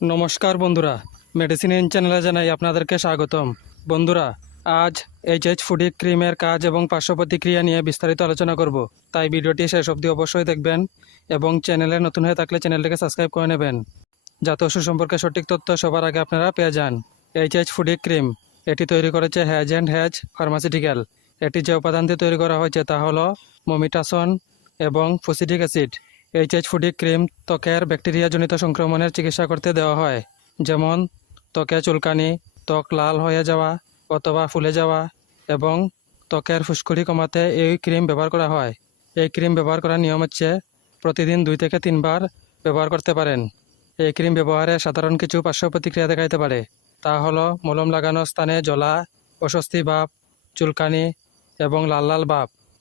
নমস্কার বন্ধুরা medicine in চ্যানেলে জানাই আপনাদেরকে স্বাগতম। বন্ধুরা, আজ এইচ এইচ ফুডি ক্রিমের কাজ এবং পার্শ্ব প্রতিক্রিয়া নিয়ে বিস্তারিত আলোচনা করব। তাই ভিডিওটি শেষ অবধি অবশ্যই দেখবেন এবং চ্যানেলে নতুন হয়ে থাকলে চ্যানেলটিকে সাবস্ক্রাইব করে নেবেন। যাতে ওষুধ সম্পর্কে সঠিক তথ্য সবার আগে আপনারা পেয়ে যান। এইচ এইচ ফুডি ক্রিম এটি তৈরি করেছে হ্যাজ অ্যান্ড হ্যাজ ফার্মাসিউটিক্যাল এটি যে উপাদান দিয়ে তৈরি করা হয়েছে তা হলো মমিটাসন এবং ফুসিডিক অ্যাসিড এইচ এইচ ফুডি ক্রিম ত্বকের ব্যাকটেরিয়াজনিত সংক্রমণের চিকিৎসা করতে দেওয়া হয়। যেমন, ত্বকে চুলকানি, ত্বক লাল হয়ে যাওয়া অথবা ফুলে যাওয়া এবং ত্বকের ফুসকুড়ি কমাতে এই ক্রিম ব্যবহার করা হয়। এই ক্রিম ব্যবহার করার নিয়ম হচ্ছে প্রতিদিন দুই থেকে তিনবার ব্যবহার করতে পারেন। এই ক্রিম ব্যবহারে সাধারণ কিছু পার্শ্ব প্রতিক্রিয়া দেখাইতে পারে। তা হলো, মলম লাগানোর স্থানে জ্বলা, অস্বস্তি ভাব, চুলকানি এবং লাল লাল ভাব।